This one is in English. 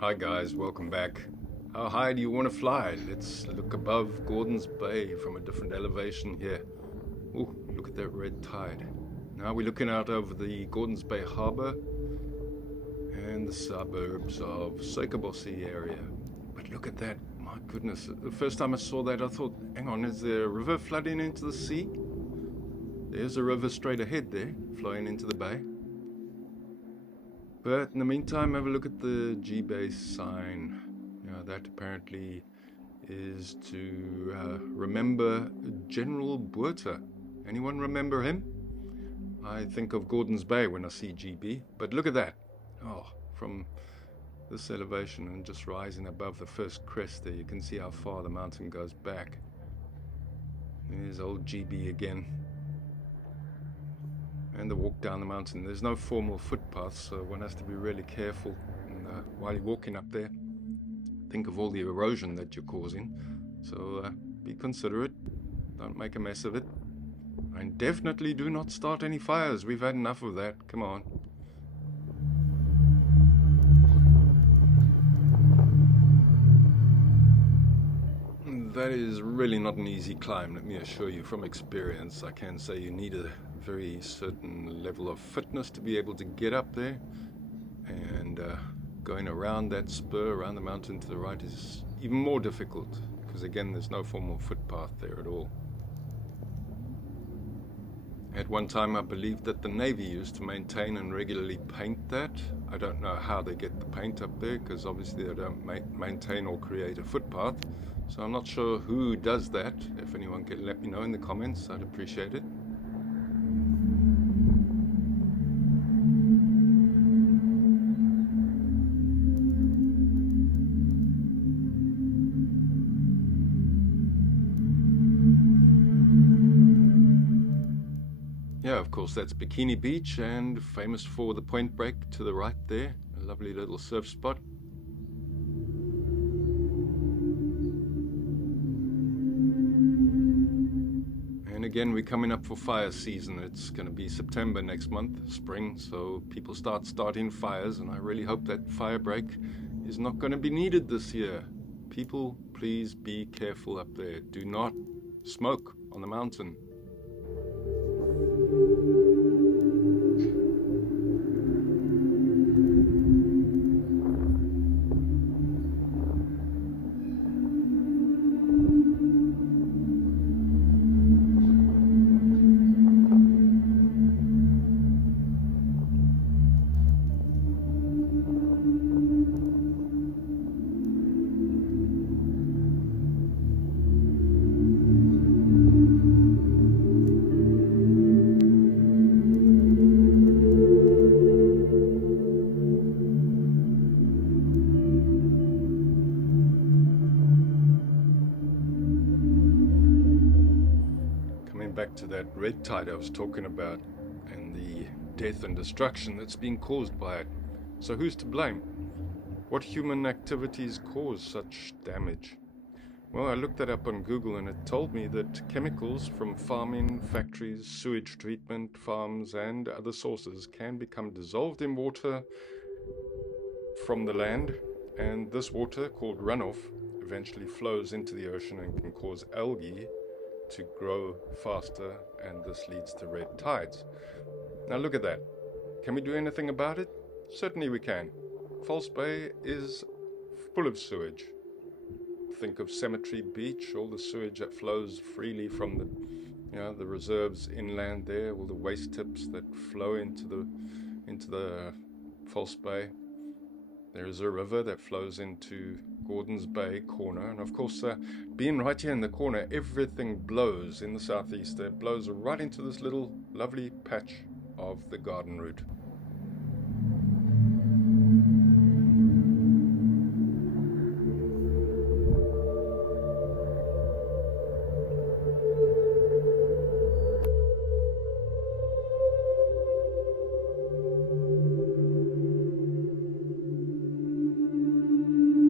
Hi guys, welcome back. How high do you want to fly? Let's look above Gordon's Bay from a different elevation here. Ooh, look at that red tide. Now we're looking out over the Gordon's Bay Harbour and the suburbs of Suikerbossie area. But look at that, my goodness. The first time I saw that I thought, hang on, is there a river flooding into the sea? There's a river straight ahead there, flowing into the bay. But in the meantime, have a look at the G-Base sign. That apparently is to remember General Botha. Anyone remember him? I think of Gordon's Bay when I see GB. But look at that. Oh, from this elevation and just rising above the first crest there, you can see how far the mountain goes back. There's old GB again. And the walk down the mountain. There's no formal footpaths, so one has to be really careful while you're walking up there. Think of all the erosion that you're causing, so be considerate, don't make a mess of it, and definitely do not start any fires. We've had enough of that. Come on. That is really not an easy climb, let me assure you from experience. I can say you need a very certain level of fitness to be able to get up there, and going around that spur, around the mountain to the right, is even more difficult, because again there's no formal footpath there at all. At one time I believed that the Navy used to maintain and regularly paint that. I don't know how they get the paint up there, because obviously they don't maintain or create a footpath. So I'm not sure who does that. If anyone can let me know in the comments, I'd appreciate it. Yeah, of course, that's Bikini Beach, and famous for the point break to the right there. A lovely little surf spot. And again, we're coming up for fire season. It's going to be September next month, spring, so people starting fires, and I really hope that fire break is not going to be needed this year. People, please be careful up there. Do not smoke on the mountain. Back to that red tide I was talking about and the death and destruction that's being caused by it. So who's to blame? What human activities cause such damage? Well, I looked that up on Google and it told me that chemicals from farming, factories, sewage treatment, farms and other sources can become dissolved in water from the land, and this water, called runoff, eventually flows into the ocean and can cause algae to grow faster, and this leads to red tides. Now look at that. Can we do anything about it? Certainly we can. False Bay is full of sewage. Think of Cemetery Beach, all the sewage that flows freely from the reserves inland there, all the waste tips that flow into the False Bay. There is a river that flows into Gordon's Bay corner, and of course being right here in the corner, everything blows in the southeast. It blows right into this little lovely patch of the garden route.